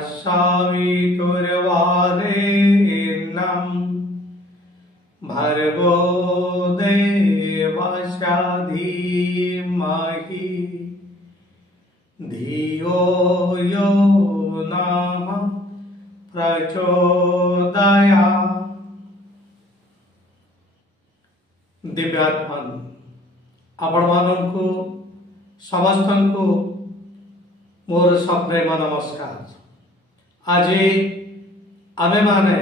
तत्सवितुर्वरेण्यं भर्गो देवस्य धीमहि धियो यो नः प्रचोदयात्। दिव्यात्मन आपण मानकु समस्तंकु मोर सप्रेम नमस्कार। आज आमे माने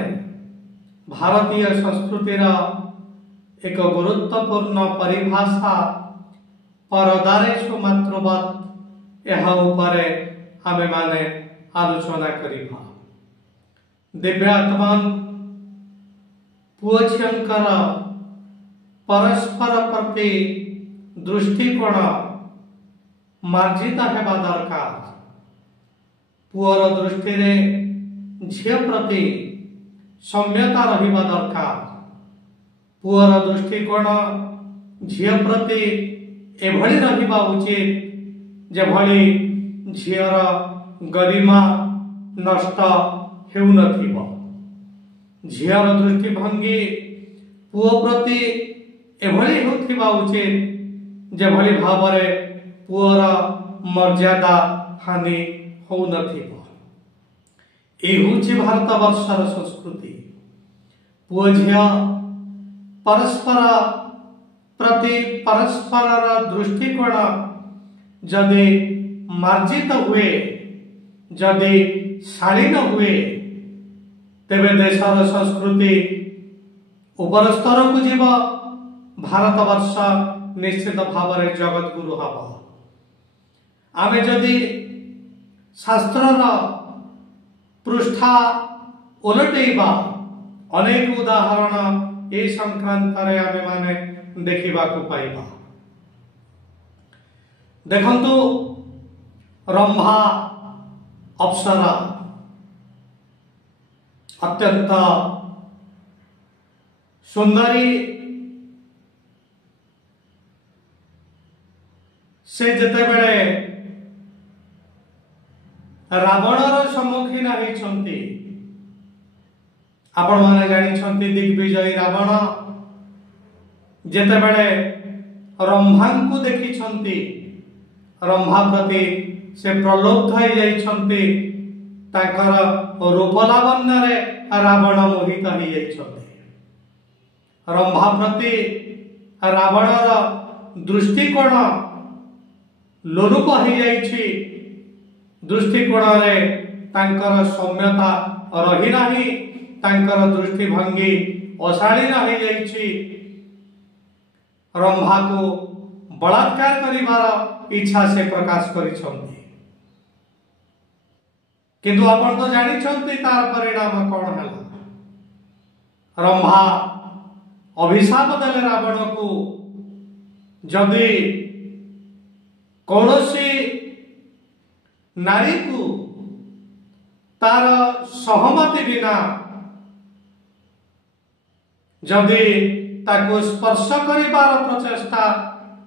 भारतीय संस्कृतिर एक गुरुत्वपूर्ण परिभाषा परदारेषु मातृवत् यह उपरे आमे माने आलोचना करिबा। दिव्यात्मन पुओ झियंकर परस्पर प्रति दृष्टिकोण मार्जित हेबा दरकार। पुअर दृष्टि रे झियो प्रति सम्यता रहिबा दरकार। पुअर दृष्टिकोण झियो प्रति एभଳି रहिबा उचित जेभଳି झियर गरिमा नष्ट हेउ नथिबो। झियर दृष्टिभंगी पुओ प्रति एभଳି होथिबा उचित जेभଳି भावरे पुअर मर्यादा हानि हो नथिबो। ए होछि भारत वर्षर संस्कृति। पुओ झिया परस्पर प्रति परस्पर दृष्टिकोण जदि मार्जित हुए, जदि शालीन हुए, तेबे देशर संस्कृति ऊपर स्तर को जीव। भारत वर्ष निश्चित भाव में जगत गुरु हब। आमे जदि शास्त्रर पृष्ठा उलटेबा अनेक उदाहरण ए संक्रांत रे आमे माने देखिबा को पाइबा। देखंतु रंभा अप्सरा अत्यंत सुंदरी से जते बेले रावणर सम्मुखीन होइछंती। आपण माने जानिछंती दिग्विजयी रावण जते बेले रंभांकु देखिछंती, रंभा प्रति से प्रलोभ होई जाइछंती। ताकर रूप लावण्य रे रावण मोहित होई जाइछंती। रंभा प्रति रावणर दृष्टिकोण लोलुप हो जाइछि। दृष्टिकोण रे तांकर सौम्यता रही नाही, तांकर दृष्टिभंगी अशालीन हो जाइछि। रंभा को बलात्कार करिवार इच्छा से प्रकाश करिछंती। किंतु आपण तो जानिछंती तार परिणाम कोन हला। रंभा अभिशाप देले रावण को, जदि कौनसी नारी को तार सहमति बिना जदि ताको स्पर्श करिबार प्रचेष्टा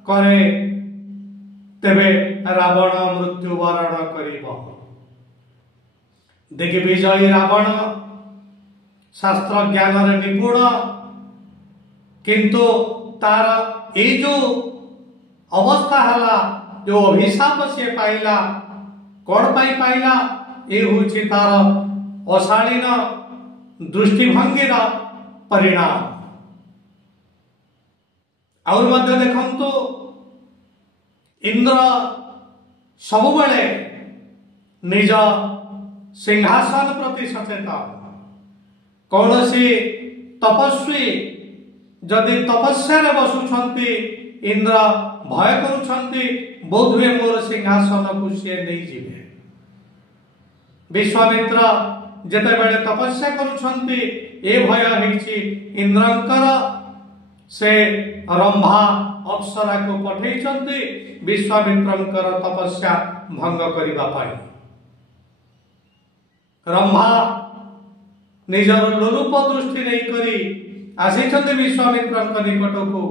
करे, तेबे रावण मृत्युवरण करिबो। दिग्विजयी रावण शास्त्र ज्ञान रे निपुण, किंतु तार ए जो अवस्था हला, जो अभिशाप से पाइला, कौन पाइला, ये होछि तार अशालीन दृष्टिभंगीर परिणाम। और मध्य देखंतु इंद्र सबुबले निज सिंहासन प्रति सचेतन। कौनसी तपस्वी जदि तपस्या रे बसुछंती, इंद्र भय करुछंती बोधवे मोर सिंहासन को से नहीं जीवे। विश्वामित्र जते बेले तपस्या करुछंती, ए भय हेछि इंद्रंकर से रंभा अप्सरा को पठेइछंती विश्वामित्रंकर तपस्या भंग करिबा पाई। रंभा निजर लोलुप दृष्टि नहीं करी आसिछंती विश्वामित्रंक निकट को।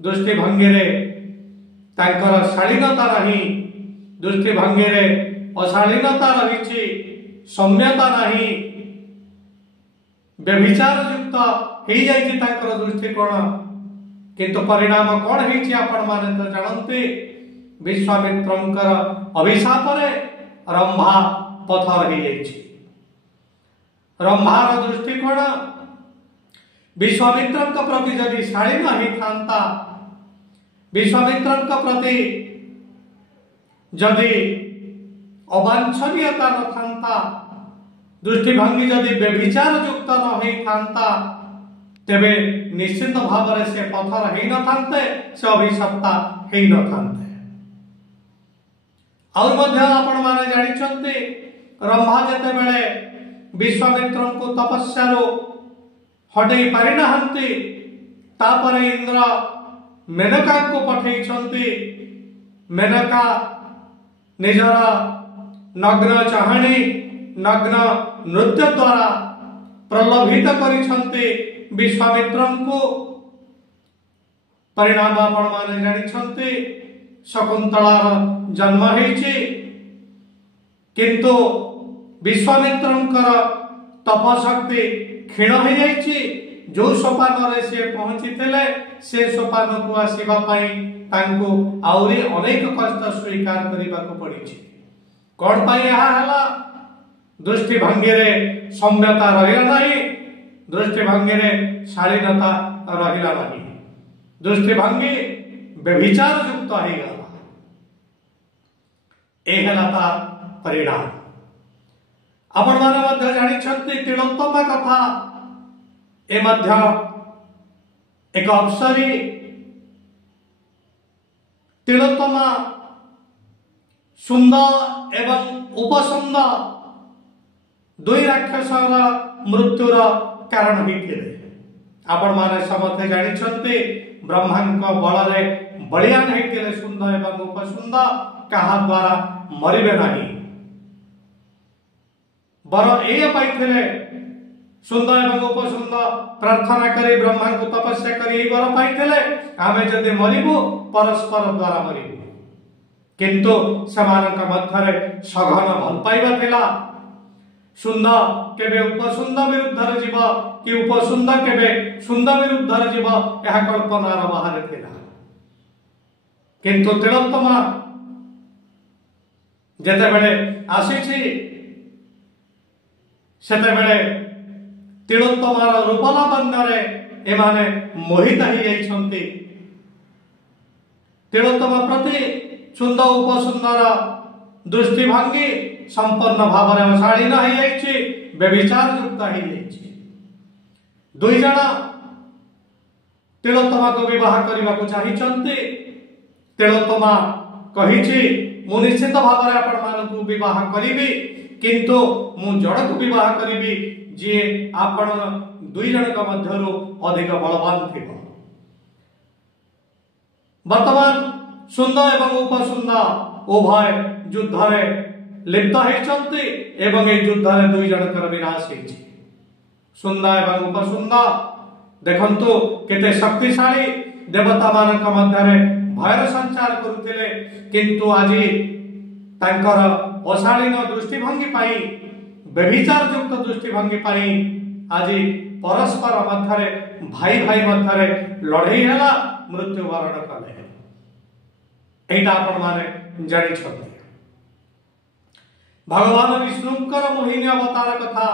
दृष्टि भंगीरे तांकर शालीनता नहीं, दृष्टि भंगीरे अशालीनता रही, सम्यता नहीं व्यभिचार युक्त हो जाइए दृष्टिकोण किंतु परिणाम कौन है आपण माने तो जानते विश्वामित्रंकर अभिशाप रंभा पथर हो रंभार दृष्टिकोण विश्वामित्र प्रति जदि शालीन होता विश्वामित्र प्रति जदि अवांछनीयता न था दृष्टिभंगी जदि व्यभिचार युक्त न होता तेबे निश्चित भाव से पथर हो न थांते से अभिशप्ता हो न थांते और मध्य आपण माने जानिछन्ते रंभा जते बेले विश्वामित्र को तपस्यारो हटई पारि नाहंती तापरे इंद्र मेनका को पठेइछन्ती मेनका निजर नग्न चाहणी नग्न नृत्य द्वारा प्रलोभित करिछन्ती विश्वामित्र को परिणाम आपण माने जानिछन्ती शकुंतलार जन्म होइछि किंतु विश्वामित्रंकर तपशक्ति क्षीण हो जाइछि जो सोपान रे से पहुंची थिले से सोपान को आसीबा पई तांको आउरी अनेक कष्ट स्वीकार करिबा को पड़िछि कोन पई यहा हला दृष्टिभंगी रे सम्यता रहिला नाही दृष्टिभंगी रे शालीनता रहिला नाही दृष्टिभंगी व्यभिचार युक्त हो गला एहलाता परिणाम आपण माने मध्य जानिछन्ति तिलोत्तमा कथा ए मध्य एक अप्सरी तिलोत्तमा सुंदर एवं उपसुंदर दुई राक्षसर मृत्युर कारण होइथिले आपण माने समस्त जानिछन्ति ब्रह्मांक बलरे बलियान होइथिले सुंदर एवं उपसुंदर कहा द्वारा मरिबे नाही बर ए पाइथिले सुंदर एवं उपसुंदर प्रार्थना करी ब्रह्मा को तपस्या करी बर पाइथिले आमे जदि मरिबु परस्पर द्वारा मरिबु किंतु समानक मध्यरे सघन भल पाइबा थिला सुंदर केबे उपसुंदर विरुद्ध जीव कि उपसुंदर केबे सुंदर विरुद्ध जीव यह कल्पनार बाहर थिला किंतु तिलोत्तमा जेते बेले आसीछि सेते बेले तिलोत्तमार रूपलावण्यरे एमाने मोहित हो जाइछन्ति तिलोत्तमा प्रति सुंदर उपसुंदर दृष्टिभंगी संपन्न भाव में शालीन हो जाइछि व्यभिचार युक्त हो जाइछि दुई जण तिलोत्तमा को विवाह करबा को चाहिछन्ति तिलोत्तमा कहिछि मु निश्चित भाव में आपण मानकु विवाह करिबी किंतु मु जड़ को विवाह करिबी जे आपण दुई जन का मध्यरु अधिक बलवान थिबो वर्तमान सुंदर एवं उपसुंदर उभय युद्ध रे लिप्त होइछन्ति एवं ए युद्ध रे दुई जनकर विनाश होइछि सुंदर एवं उपसुंदर देखंतु केते शक्तिशाली देवता मानक मध्यरे भयर संचार करुथिले किंतु आजि तांकर अशालीन दृष्टिभंगी पाई व्यभिचार युक्त दृष्टिभंगी पाई आज परस्पर मध्यरे भाई भाई मध्यरे लड़ई हैला मृत्युवरण कले एटा आपण माने जानि छथि भगवान विष्णुंकर मोहिनी अवतार कथा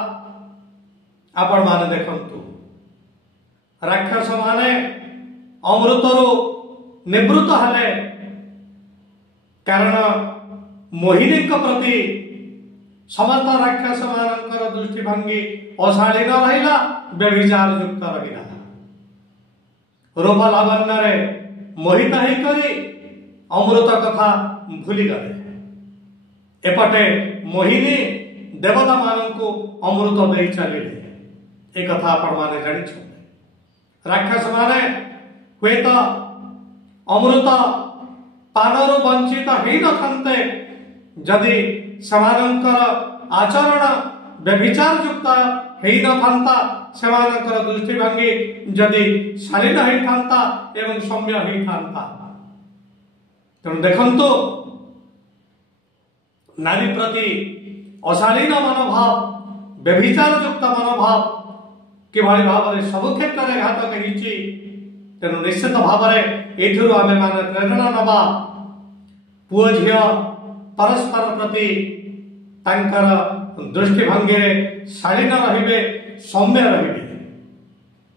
आपण माने देखंतु राक्षस माने अमृतरो निवृत्त हले कारण मोहिनी प्रति समस्त राक्षस मानकर दृष्टिभंगी अशालीन रहिला व्यभिचार युक्त रहिला रूप लावण्य रे मोहित होई करी अमृत कथा भूली गले एपटे मोहिनी देवता मानकु अमृत देई चलिले ए कथा आपण माने जानि छ राक्षस माने हुएत अमृत पानरु वंचित हेई न थांते जदि समानंकर आचरण व्यभिचार युक्त हेई न थांता समानंकर दृष्टिभंगी जदि शालीन हेई थांता एवं सौम्य हेई थांता तेणु देखंतु नारी प्रति अशालीन मनोभाव व्यभिचार युक्त मनोभाव किभଳି ଭାବରେ ସବୁ କ୍ଷେତ୍ରରେ ଘାତକ ହେଇଛି। ତେଣୁ ନିଶ୍ଚିତ ଭାବରେ ଏଥିରୁ ଆମେ ମାନେ ପ୍ରେରଣା ନେବା, ପୁଅ ଝିଅ ପରସ୍ପର ପ୍ରତି ତାଙ୍କର ଦୃଷ୍ଟିଭଙ୍ଗୀରେ ଶାଳୀନ ରହିବେ, ସୌମ୍ୟ ରହିବେ,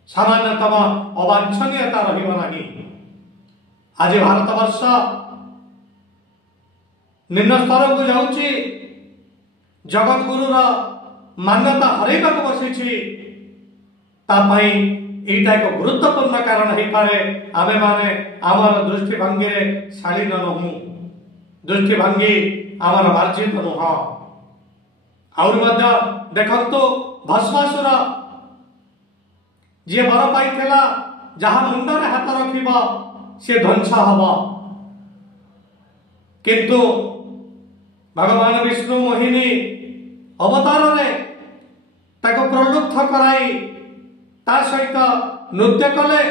ସାମାନ୍ୟତମ ଅବାଞ୍ଛନୀୟତା ରହିବ ନାହିଁ। ଆଜି ଭାରତବର୍ଷ ନିମ୍ନ ସ୍ତରକୁ ଯାଉଛି, ଜଗତଗୁରୁର ମାନ୍ୟତା ହରାଇବାକୁ ବସିଛି। ତା ପାଇଁ ଏଇଟା ଏକ ଗୁରୁତ୍ୱପୂର୍ଣ୍ଣ କାରଣ ହେଇପାରେ। ଆମେ ମାନେ ଆମର ଦୃଷ୍ଟିଭଙ୍ଗୀରେ ଶାଳୀନ ନୁହଁ, ଦୃଷ୍ଟିଭଙ୍ଗୀ ଆମର ମାର୍ଜିତ ନୁହଁ। ଆହୁରି ମଧ୍ୟ ଦେଖନ୍ତୁ, ଭସ୍ମାସୁର ଯିଏ ବର ପାଇଥିଲା, ଯାହା ମୁଣ୍ଡରେ ହାତ ରଖିବ ସେ ଧ୍ୱଂସ ହବ। କିନ୍ତୁ ଭଗବାନ ବିଷ୍ଣୁ ମୋହିନୀ ଅବତାରରେ ତାକୁ ପ୍ରଲୁବ୍ଧ କରାଇ ତା ସହିତ ନୃତ୍ୟ କଲେ।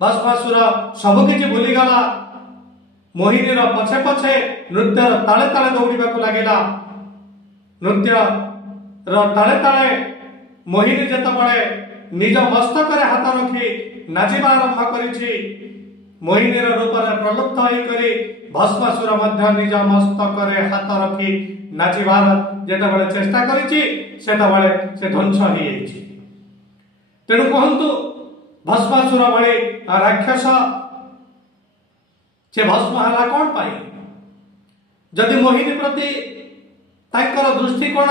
ଭସ୍ମାସୁର ସବୁକିଛି ଭୁଲିଗଲା, ମୋହିନୀର ପଛେ ପଛେ ନୃତ୍ୟର ତାଳେ ତାଳେ ଦୌଡ଼ିବାକୁ ଲାଗିଲା। ନୃତ୍ୟର ତାଳେ ତାଳେ ମୋହିନୀ ଯେତେବେଳେ ନିଜ ମସ୍ତକରେ ହାତ ରଖି ନାଚିବା ଆରମ୍ଭ କରିଛି, ମୋହିନୀର ରୂପରେ ପ୍ରଲୁବ୍ଧ ହୋଇକରି ଭସ୍ମାସୁର ମଧ୍ୟ ନିଜ ମସ୍ତକରେ ହାତ ରଖି ନାଚିବାର ଯେତେବେଳେ ଚେଷ୍ଟା କରିଛି, ସେତେବେଳେ ସେ ଧ୍ୱଂସ ହୋଇଯାଇଛି। ତେଣୁ କୁହନ୍ତୁ, ଭସ୍ମାସୁର ଭଳି ରାକ୍ଷସ ସେ ଭସ୍ମ ହେଲା କଣ ପାଇଁ? ଯଦି ମୋହିନୀ ପ୍ରତି ତାଙ୍କର ଦୃଷ୍ଟିକୋଣ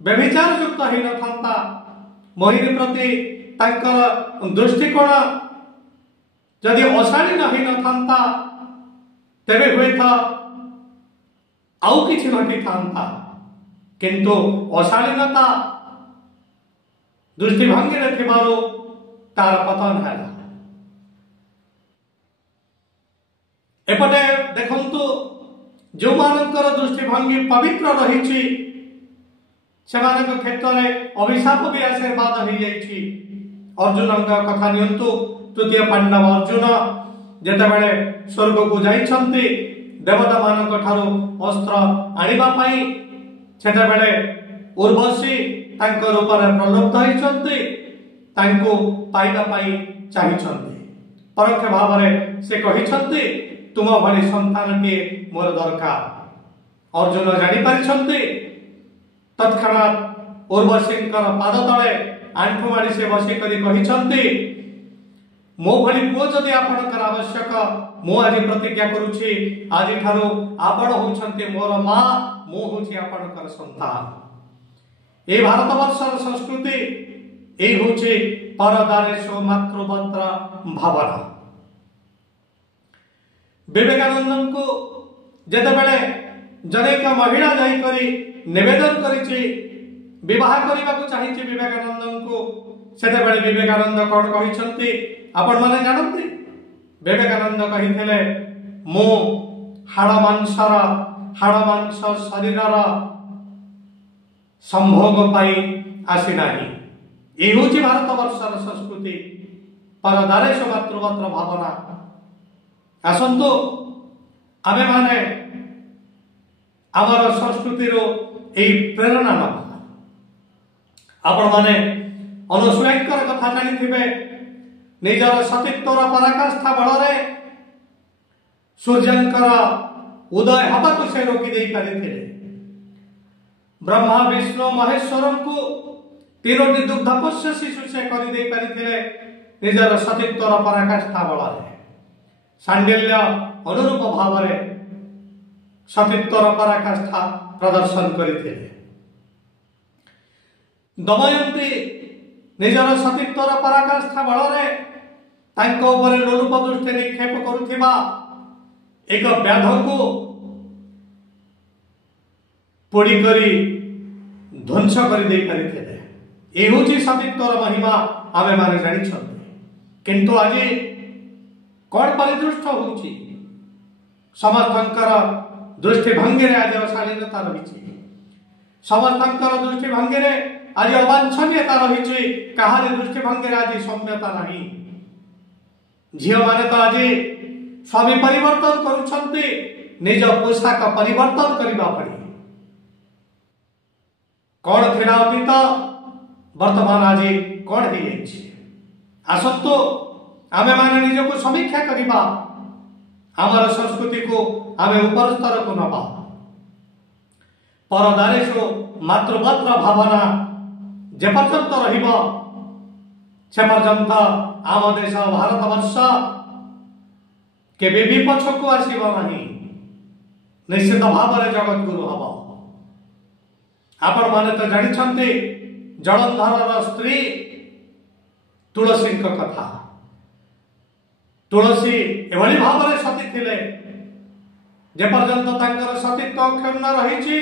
ବ୍ୟଭିଚାର ଯୁକ୍ତ ହେଇନଥାନ୍ତା, ମୋହିନୀ ପ୍ରତି ତାଙ୍କର ଦୃଷ୍ଟିକୋଣ ଯଦି ଅଶାଳୀନ ହେଇନଥାନ୍ତା, ତେବେ ହୁଏତ ଆଉ କିଛି ଘଟିଥାନ୍ତା। କିନ୍ତୁ ଅଶାଳୀନତା ଦୃଷ୍ଟିଭଙ୍ଗୀରେ ଥିବାରୁ ତାର ପତନ ହେଲା। ଏପଟେ ଦେଖନ୍ତୁ, ଯେଉଁମାନଙ୍କର ଦୃଷ୍ଟିଭଙ୍ଗୀ ପବିତ୍ର ରହିଛି, ସେମାନଙ୍କ କ୍ଷେତ୍ରରେ ଅଭିଶାପ ବି ଆଶୀର୍ବାଦ ହେଇଯାଇଛି। ଅର୍ଜୁନଙ୍କ କଥା ନିଅନ୍ତୁ। ତୃତୀୟ ପାଣ୍ଡବ ଅର୍ଜୁନ ଯେତେବେଳେ ସ୍ୱର୍ଗକୁ ଯାଇଛନ୍ତି ଦେବତାମାନଙ୍କ ଠାରୁ ଅସ୍ତ୍ର ଆଣିବା ପାଇଁ, ସେତେବେଳେ ଉର୍ବଶୀ ତାଙ୍କ ରୂପରେ ପ୍ରଲୁବ୍ଧ ହୋଇଛନ୍ତି, ତାଙ୍କୁ ପାଇବା ପାଇଁ ଚାହିଁଛନ୍ତି। ପରୋକ୍ଷ ଭାବରେ ସେ କହିଛନ୍ତି, ତୁମ ଭଳି ସନ୍ତାନଟିଏ ମୋର ଦରକାର। ଅର୍ଜୁନ ଜାଣିପାରିଛନ୍ତି। ତତ୍କ୍ଷଣାତ୍ ଉର୍ବଶୀଙ୍କର ପାଦ ତଳେ ଆଣ୍ଠୁ ମାଡ଼ି ସେ ବସିକରି କହିଛନ୍ତି, ମୋ ଭଳି ପୁଅ ଯଦି ଆପଣଙ୍କର ଆବଶ୍ୟକ, ମୁଁ ଆଜି ପ୍ରତିଜ୍ଞା କରୁଛି, ଆଜିଠାରୁ ଆପଣ ହେଉଛନ୍ତି ମୋର ମା, ମୁଁ ହେଉଛି ଆପଣଙ୍କର ସନ୍ତାନ। এই ଭାରତବର୍ଷର ସଂସ୍କୃତି এই ହେଉଛି ପରଦାରେଶ ମାତୃବତ୍ର ଭାବନା। ବିବେକାନନ୍ଦଙ୍କୁ ଯେତେବେଳେ ଜଣେ ମହିଳା ଯାଇକରି ନିବେଦନ କରିଛି, ବିବାହ କରିବାକୁ ଚାହିଁଛି ବିବେକାନନ୍ଦଙ୍କୁ, ସେତେବେଳେ ବିବେକାନନ୍ଦ କଣ କହିଛନ୍ତି ଆପଣମାନେ ଜାଣନ୍ତି? ବିବେକାନନ୍ଦ କହିଥିଲେ, ମୁଁ ହାଡ଼ ମାଂସ ଶରୀରର ସମ୍ଭୋଗ ପାଇଁ ଆସିନାହିଁ। এই ହେଉଛି ଭାରତବର୍ଷର ସଂସ୍କୃତି, ପରଦାରେଶ ମାତୃବତ୍ର ଭାବନା। ଆସନ୍ତୁ ଆମେମାନେ ଆମର ସଂସ୍କୃତିରୁ এই ପ୍ରେରଣା ନେବା। ଆପଣମାନେ ଅନୁସୂୟାଙ୍କର କଥା ଜାଣିଥିବେ। ନିଜର ସତୀତ୍ୱର ପରାକାଷ୍ଠା ବଳରେ ସୂର୍ଯ୍ୟଙ୍କର ଉଦୟ ହେବାକୁ ସେ ରୋକି ଦେଇ ପାରିଥିଲେ। ବ୍ରହ୍ମା ବିଷ୍ଣୁ ମହେଶ୍ୱରଙ୍କୁ ତିନୋଟି ଦୁଗ୍ଧପୋଷ୍ୟ ଶିଶୁ ସେ କରିଦେଇ ପାରିଥିଲେ ନିଜର ସତୀତ୍ୱର ପରାକାଷ୍ଠା ବଳରେ। ସାଣ୍ଡିଲ୍ୟ ଅନୁରୂପ ଭାବରେ ସତୀତ୍ୱର ପରାକାଷ୍ଠା ପ୍ରଦର୍ଶନ କରିଥିଲେ। ଦମୟନ୍ତୀ ନିଜର ସତୀତ୍ୱର ପରାକାଷ୍ଠା ବଳରେ ତାଙ୍କ ଉପରେ ଲୋଲୁପ ଦୃଷ୍ଟି ନିକ୍ଷେପ କରୁଥିବା ଏକ ବ୍ୟାଧକୁ ପୋଡ଼ି କରି ଧ୍ୱଂସ କରିଦେଇ ପାରିଥିଲେ। ଏ ହେଉଛି ସତୀତ୍ୱର ମହିମା, ଆମେମାନେ ଜାଣିଛନ୍ତି। କିନ୍ତୁ ଆଜି କଣ ପରିଦୃଷ୍ଟ ହେଉଛି? ସମସ୍ତଙ୍କର ଦୃଷ୍ଟିଭଙ୍ଗୀରେ ଆଜି ଅଶାଳୀନତା ରହିଛି, ସମସ୍ତଙ୍କର ଦୃଷ୍ଟିଭଙ୍ଗୀରେ ଆଜି ଅବାଞ୍ଛନୀୟତା ରହିଛି, କାହାରି ଦୃଷ୍ଟିଭଙ୍ଗୀରେ ଆଜି ସୌମ୍ୟତା ନାହିଁ। ଝିଅମାନେ ତ ଆଜି ସ୍ୱାମୀ ପରିବର୍ତ୍ତନ କରୁଛନ୍ତି ନିଜ ପୋଷାକ ପରିବର୍ତ୍ତନ କରିବା ଭଳି। कौन थिला अतीत वर्तमान आज कौन हो आसतु आमे माने निजको समीक्षा करिबा आमर संस्कृति को आमे ऊपर स्तर को नबा परदारेशु मातृमात्र भावना जे पर्यंत रहिबो से पर्यंत आम देश भारत वर्ष केबे भी पछकु आसीबो नाही निश्चित भाव में जगत गुरु हम आपण माने तो जानिछन्ते जलंधर स्त्री तुलसी कथा तुलसी एभली भाव में सती थिले जे पर्यंत तांकर सतीत्व क्षुण्ण रही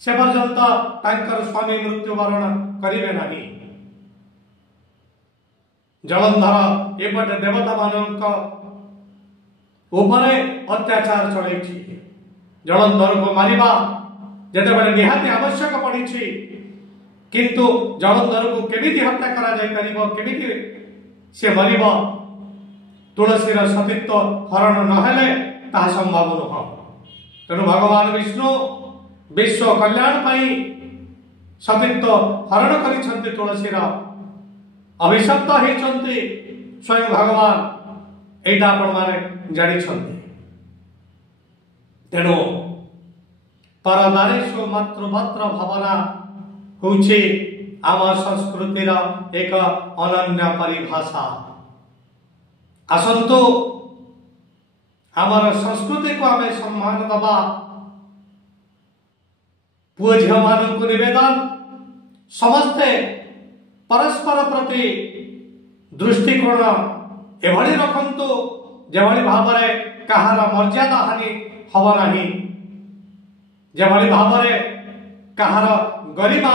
से पर्यंत तांकर स्वामी मृत्युवरण करिवे नाही जलंधर एपटे देवता मानक उपरे अत्याचार चलई जलंधर को मारिबा जेतेबेले निहाती आवश्यक पड़ी किंतु जलंधर को केमिति हत्या करा जाय परिबो केमिति से मरिबो तुलसीर सतीत्व हरण नहेले ताहा संभव नुह तेणु भगवान विष्णु विश्व कल्याण पाई सतीत्व हरण करिसंति तुलसीर अभिशप्त होइसंति स्वयं भगवान एटा आपण माने जानिछन्ति तेणु परदारेशु मातृमात्र भावना होछि आम संस्कृतिर एक अनन्य परिभाषा आसंतु आमर संस्कृति को आमे सम्मान दबा पुओ झियो मानकु निवेदन समस्ते परस्पर प्रति दृष्टिकोण एभली रखंतु जेभली भाव में कहार मर्यादा हानि हब नहीं जेभली भाव में कहार गरिमा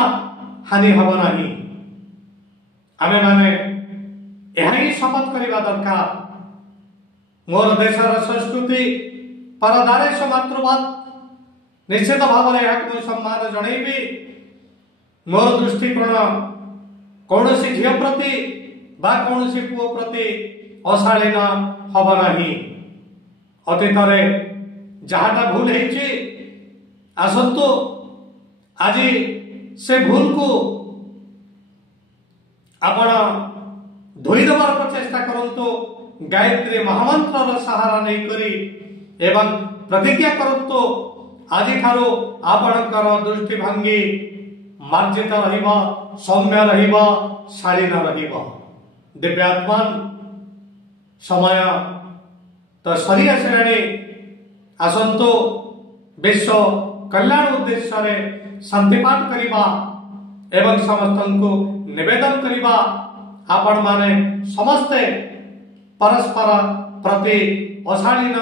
हानि हब नहीं आमे माने यह ही शपथ करने दरकार मोर देशर संस्कृति परदारेश मातृवाद निश्चित भाव में यह सम्मान जनइबी मोर दृष्टिकोण कौन झील प्रति बा कौन पुओ प्रति अशालीन हब नहीं अतीत जहाटा भूल है आसतु आज से भूल को आपण धोई देवार प्रचेषा करंतु गायत्री महामंत्र सहारा नहीं करी एवं प्रतिज्ञा करंतु आज ठारू आपणकर दृष्टिभंगी मार्जित रहिबा सौम्य रहिबा शालीन रहिबा दिव्यात्मान समय तो सरी आसलाणी आसंतु विश्व कल्याण उद्देश्य रे शांतिपाठ करिबा एवं समस्त को निवेदन करिबा आपण माने समस्ते परस्पर प्रति अशालीन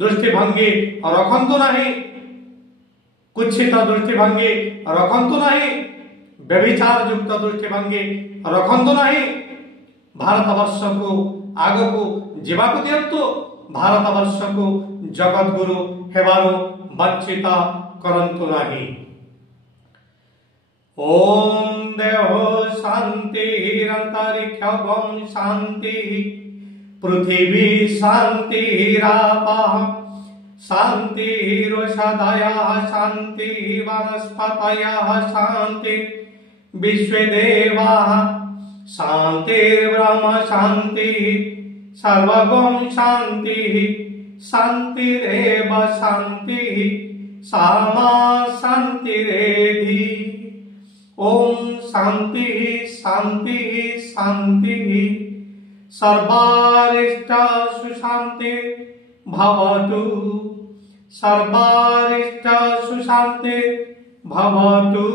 दृष्टिभंगी रखंतु नहीं कुत्सित दृष्टिभंगी रखंतु नहीं व्यभिचार युक्त दृष्टिभंगी रखंतु नहीं भारत वर्ष को आग को जीवाकु दियंतु भारत वर्ष को जगत गुरु हेबारु वंचित करंतु नहीं। ओम देहो शांति अंतरिक्षं शांति पृथ्वी शांतिरापः शांतिरोषधयः शांति वनस्पतयः शांति विश्वदेवाः शांतिर्ब्रह्म शांति सर्वगं शांति शांतिरेव शांति सामा शांतिरेधि ओम शांति शांति शांति सर्वारिष्ट सुशांति भवतु सर्वारिष्ट सुशांति भवतु।